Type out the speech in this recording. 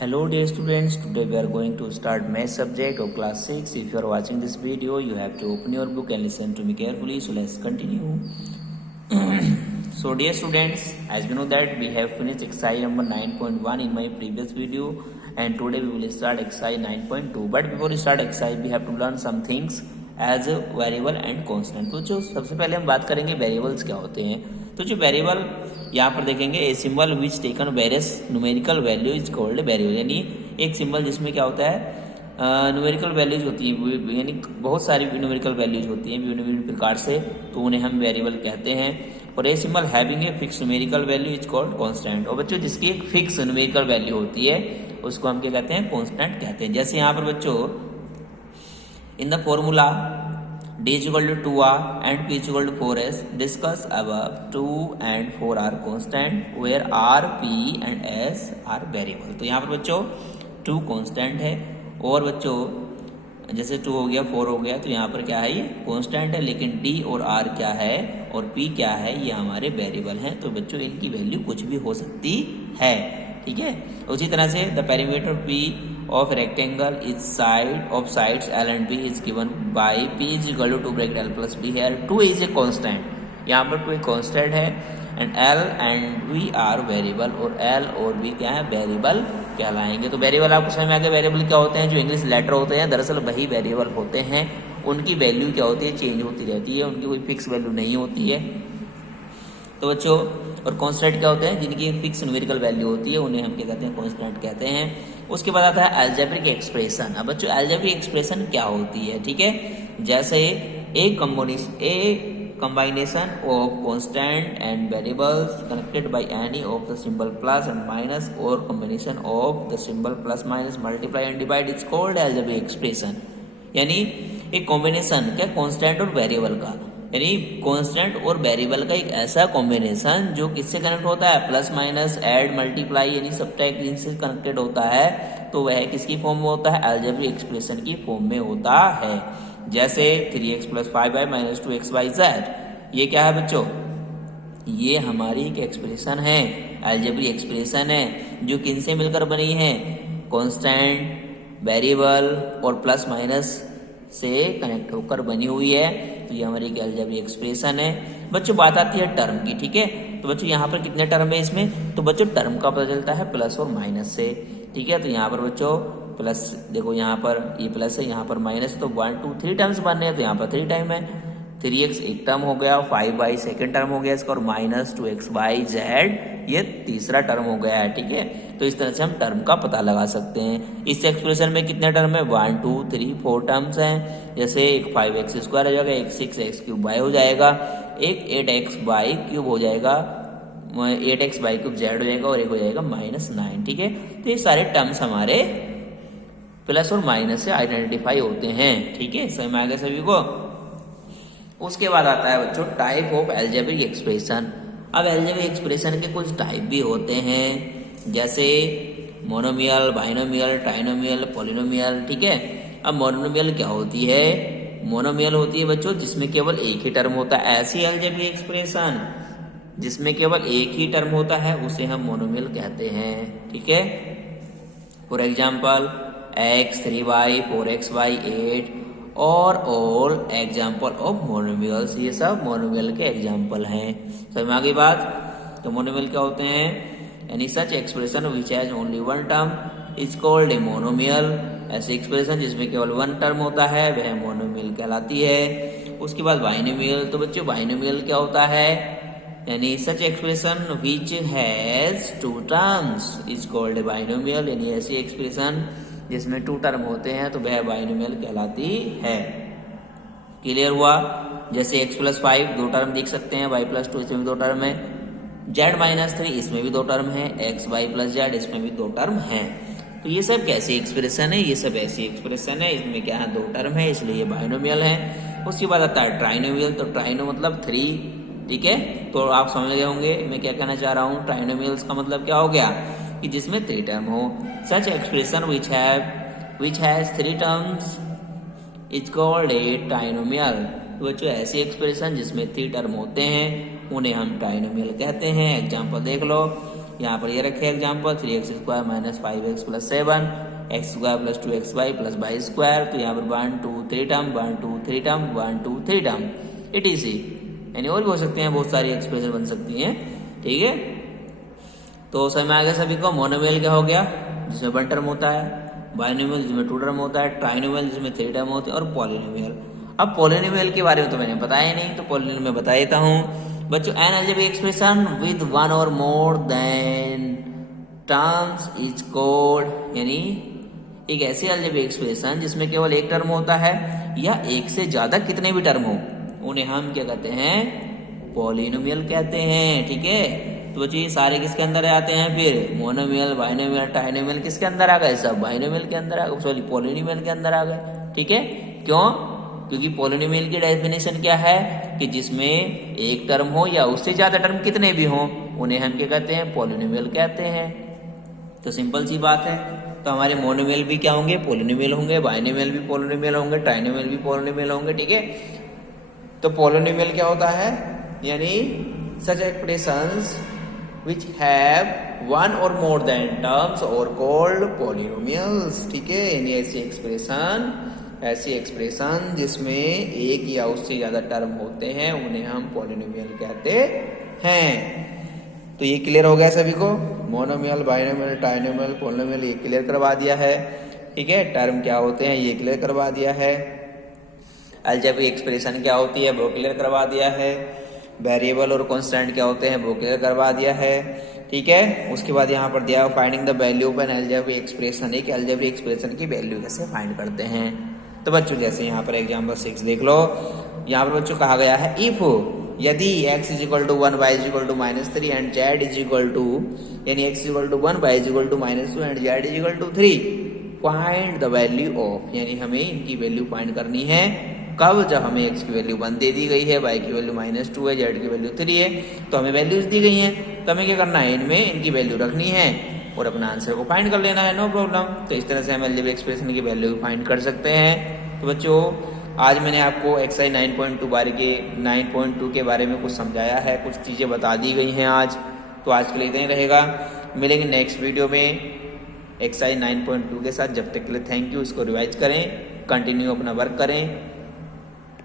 Hello dear students, today we are going to start math subject of class 6. If you are watching this video, you have to open your book and listen to me carefully. So let's continue. So dear students, as we know that we have finished exercise number 9.1 in my previous video and today we will start exercise 9.2. But before we start exercise, we have to learn some things as a variable and constant. तो जो सबसे पहले हम बात करेंगे variables क्या होते हैं. तो जो वेरिएबल यहाँ पर देखेंगे a symbol which taken various numerical value is called variable, यानी एक सिंबल जिसमें क्या होता है न्यूमेरिकल वैल्यूज होती है, यानी बहुत सारी न्यूमेरिकल वैल्यूज होती हैं विभिन्न विभिन्न प्रकार से, तो उन्हें हम वेरिएबल कहते हैं. और a symbol having a fix numerical value is called constant. और बच्चों जिसकी एक फिक्स न्यूमेरिकल वैल्यू होती है उसको हम क्या कहते हैं, कांस्टेंट कहते हैं. जैसे यहाँ पर बच्चों in the formula d is equal to 2r and p is equal to 4s, discuss above 2 and 4 are constant where r, p and s are variable. तो यहाँ पर बच्चों 2 constant है और बच्चों जैसे 2 हो गया 4 हो गया, तो यहाँ पर क्या है, ये constant है, लेकिन d और r क्या है और p क्या है, ये हमारे वेरिएबल हैं. तो बच्चों इनकी वैल्यू कुछ भी हो सकती है, ठीक है. उसी तरह से the perimeter p of rectangle is side of sides L and B is given by P is equal to 2 bracket L plus B. Here 2 is a constant, यहाँ पर 2 एक constant है and L and V are variable, और L और V क्या है, variable कहलाएंगे. तो वेरिएबल आपको समझ में आ गया. वेरिएबल क्या होते हैं, जो इंग्लिश लेटर होते हैं दरअसल वही वेरिएबल होते हैं. उनकी वैल्यू क्या होती है, चेंज होती रहती है, उनकी कोई फिक्स वैल्यू नहीं होती है. तो बच्चों और कांस्टेंट क्या होते हैं, जिनकी एक फिक्स न्यूमेरिकल वैल्यू होती है उन्हें हम क्या कहते हैं, कांस्टेंट कहते हैं. उसके बाद आता है अलजेब्रिक एक्सप्रेशन. अब बच्चों अलजेब्रिक एक्सप्रेशन क्या होती है, ठीक है. जैसे ए combination of constant and variables connected by any of the symbol plus and minus, or combination of the symbol plus minus multiply and divide is called algebraic expression. यानी एक कॉम्बिनेशन क्या, constant और वेरिएबल का, यानी constant और variable का एक ऐसा कॉम्बिनेशन जो किससे कनेक्ट होता है, प्लस माइनस ऐड मल्टीप्लाई यानी सब्ट्रैक्ट, इनसे कनेक्टेड होता है. तो वह किसकी फॉर्म में होता है, अलजेब्रिक एक्सप्रेशन की फॉर्म में होता है. जैसे 3x + 5y - 2xyz, ये क्या है बच्चों, ये हमारी एक एक्सप्रेशन है, अलजेब्रिक एक्सप्रेशन है, जो किनसे मिलकर बनी है, कांस्टेंट, वेरिएबल और प्लस माइनस से कनेक्ट होकर बनी हुई है. तो ये हमारी एक अलजेब्रिक एक्सप्रेशन है. बच्चों बात आती है टर्म की, ठीक है. तो बच्चों यहाँ पर कितने टर्म है इसमें, तो बच्चों टर्म का पता चलता है प्लस और माइनस से, ठीक है. तो यहाँ पर बच्चों प्लस देखो, यहाँ पर ये प्लस है, यहाँ पर माइनस है, तो 1 2 3 टर्म्स बनने हैं. तो यहाँ पर 3 टाइम है, 3x एक टर्म हो गया, 5y सेकेंड टर्म हो गया इसका, और -2xyz ये तीसरा टर्म हो गया है, ठीक है. तो इस तरह से हम टर्म का पता लगा सकते हैं. इस एक्सप्रेशन में कितने टर्म है, 1 2 3 4 टर्म्स हैं. जैसे एक 5x² हो जाएगा, एक 6x³ हो जाएगा, एक 8xy³ हो जाएगा, 8xy³ z हो जाएगा, और एक हो जाएगा -9, ठीक है. तो ये सारे टर्म्स हमारे प्लस और माइनस से आइडेंटिफाई होते हैं, ठीक है. समझ में आ गया सभी को. उसके बाद आता है बच्चों टाइप ऑफ अलजेब्रिक एक्सप्रेशन. अब अलजेब्रिक एक्सप्रेशन के कुछ टाइप भी होते हैं, जैसे मोनोमियल, बाइनोमियल, ट्राइनोमियल, पॉलिनोमियल, ठीक है. अब मोनोमियल क्या होती है, मोनोमियल होती है बच्चों जिसमें केवल एक ही टर्म होता है. ऐसी अलजेब्रिक एक्सप्रेशन जिसमें केवल एक ही टर्म होता है उसे हम मोनोमियल कहते हैं, ठीक है. For example x 3y 4xy 8 और ऑल एग्जाम्पल ऑफ मोनोमियल्स, ये सब मोनोमियल के एग्जाम्पल हैं. समझ में आ गई बात. तो मोनोमियल क्या होते हैं, यानी such expression which has only one term is called a monomial. ऐसी एक्सप्रेशन जिसमें केवल वन टर्म होता है वह मोनोमियल कहलाती है. उसके बाद बाइनोमियल. तो बच्चों बाइनोमियल क्या होता है, यानी such expression which has 2 terms is called a binomial, यानी ऐसी एक्सप्रेशन जिसमें 2 टर्म होते हैं तो वह बाइनोमियल कहलाती है. क्लियर हुआ. जैसे x + 5 2 टर्म देख सकते हैं, y + 2 इसमें भी 2 टर्म है, z - 3 इसमें भी 2 टर्म है, xy + z इसमें भी 2 टर्म है. तो ये सब कैसी एक्सप्रेशन है, ये सब ऐसी एक्सप्रेशन है, इसमें क्या है 2 टर्म है, इसलिए ये बाइनोमियल है. उसके बाद आता है ट्राइनोमियल. तो ट्राइनो मतलब 3, ठीक है. तो आप समझ गए होंगे मैं क्या कहना चाह रहा हूँ. ट्राइनोमियल्स का मतलब क्या हो गया कि जिसमें 3 टर्म हो. Such expression which has 3 terms is called a trinomial. तो बच्चों ऐसी एक्सप्रेशन जिसमें 3 टर्म होते हैं उन्हें हम ट्राइनोमियल कहते हैं. एग्जाम्पल देख लो, यहाँ पर ये रखे example 3x² minus 5x plus 7 x² plus 2xy plus Y square. तो यहाँ पर 1 2 3 टर्म 1 2 3 टर्म 1 2 3 टर्म etc, यानी और भी हो सकते हैं, बहुत सारी एक्सप्रेशन बन सकती हैं। ठीक है, तो समझ में आ गया सभी को। मोनोमियल क्या हो गया, जिसमें 1 टर्म होता है, बाइनोमियल जिसमें 2 टर्म होता है, ट्राइनोमियल जिसमें 3 टर्म होते हैं, और पॉलिनोमियल। अब पॉलिनोमियल के बारे में तो मैंने बताया नहीं, तो पॉलिनोमियल में बता देता हूँ बच्चों। एन अलजेब्रिक एक्सप्रेशन विद 1 और more than terms is called, यानी एक ऐसी अलजेब्रिक एक्सप्रेशन जिसमें केवल एक टर्म होता है या एक से ज्यादा कितने भी टर्म हो, उन्हें हम क्या कहते हैं, पॉलिनोमियल कहते हैं। ठीक है, तो बच्चों ये सारे किसके अंदर आते हैं, फिर मोनोमियल, बाइनोमियल, ट्राइनोमियल किसके अंदर आ गए, सब बाइनोमियल के अंदर आ गए, सॉरी पॉलिनोमियल के अंदर आ गए। ठीक है, क्यों, क्योंकि पॉलिनोमियल की डेफिनेशन क्या है कि जिसमें एक टर्म हो या उससे ज्यादा टर्म कितने भी हो, उन्हें हम क्या कहते हैं, पॉलिनोमियल कहते हैं। तो सिंपल सी बात है। तो हमारे मोनोमियल भी क्या होंगे, पॉलिनोमियल होंगे, बाइनोमियल भी पॉलिनोमियल होंगे, ट्राइनोमियल भी पॉलिनोमियल होंगे। ठीक है, तो पॉलिनोमियल क्या होता है, यानी सच expressions which have 1 or more than terms or called polynomials। ठीक है, यानी ऐसी एक्सप्रेशन जिसमें एक या उससे ज्यादा टर्म होते हैं, उन्हें हम पॉलिनोमियल कहते हैं। तो ये क्लियर हो गया सभी को, मोनोमियल, बाइनोमियल, ट्राइनोमियल, पॉलिनोमियल ये क्लियर करवा दिया है। ठीक है, टर्म क्या होते हैं ये क्लियर करवा दिया है, अलजेब्रिक एक्सप्रेशन क्या होती है वो क्लियर करवा दिया है, वेरिएबल और कांस्टेंट क्या होते हैं वो क्लियर करवा दिया है। ठीक है, उसके बाद यहाँ पर दिया finding the value of N algebraic expression, एक अलजेब्रिक एक्सप्रेशन की वैल्यू कैसे फाइंड करते हैं। तो बच्चों जैसे यहाँ पर एग्जाम्पल 6 देख लो, यहाँ पर बच्चों कहा गया है इफ, यदि x is equal to 1 y is equal to -3 and z is equal to, यानी x is equal to 1 y is equal to -2 and z is equal to 3, find the value of, यानी हमें इनकी value find करनी है। कब, जब हमें x की वैल्यू 1 दे दी गई है, y की वैल्यू -2 है, z की वैल्यू 3 है, तो हमें वैल्यूज दी गई हैं, तो हमें क्या करना है, इनमें इनकी वैल्यू रखनी है और अपना आंसर को फाइंड कर लेना है, नो प्रॉब्लम। तो इस तरह से हम अलजेब्रिक एक्सप्रेशन की वैल्यू फाइंड कर सकते हैं। तो बच्चों आज मैंने आपको एक्सरसाइज 9.2 के बारे में कुछ समझाया है, कुछ चीज़ें बता दी गई हैं आज। तो आज के लिए इतना ही रहेगा, मिलेंगे नेक्स्ट वीडियो में एक्सरसाइज 9.2 के साथ। जब तक के लिए थैंक यू। इसको रिवाइज करें, कंटिन्यू अपना वर्क करें।